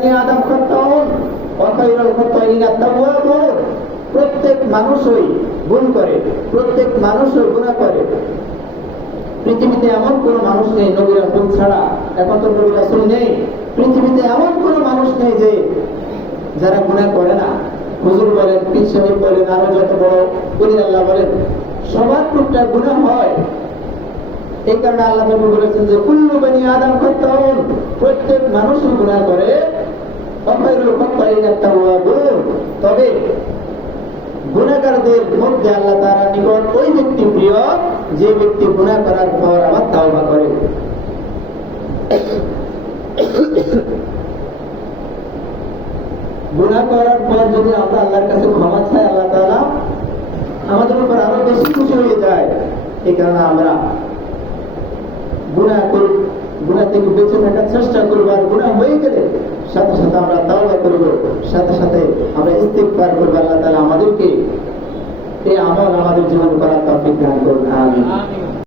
বানি আদম খাত্তাউন ওয়া খায়রুল খাত্তাইনা তাওয়াবুন। প্রত্যেক মানুষই ভুল করে, প্রত্যেক মানুষই গুনাহ করে। পৃথিবীতে এমন কোন মানুষ নেই নবী রাসূল ছাড়া, এখন তো নবী রাসূল নেই, পৃথিবীতে এমন কোন মানুষ নেই যে যারা গুনাহ করে না। হুজুর বলেন, পীর সাহেব বলেন, আরো যত বড় ওলি আল্লাহ বলেন, সবার টুকটাক গুনাহ হয়। এই কারণে আল্লাহ নবী বলেছেন যে কুল্লু বানি আদম খাত্তাউন, প্রত্যেক মানুষই গুনাহ করে, ওয়া খায়রুল খাত্তাইনা তাওয়াবুন। তবে গুনাহগারদের মধ্যে আল্লাহ তাআলার নিকট ওই ব্যক্তি প্রিয় যে ব্যক্তি গুনাহ করার পর আবার তাওবা করে। গুনাহ করার পর যদি আমরা আল্লাহর কাছে ক্ষমা চাই, আল্লাহ তাআলা আমাদের উপর আরো বেশি খুশি হয়ে যায়। এই কারণে আমরা গুনাহ করি, গুনাহ থেকে বেঁচে থাকার চেষ্টা করব। আর গুনাহ হয়ে গেলে সাথে সাথে আমরা তাওবা করব, সাথে সাথে আমরা ইস্তিগফার করব। আল্লাহ তাআলা আমাদেরকে এই আমল আমাদের জীবনে করার তৌফিক দান করুন। আমিন।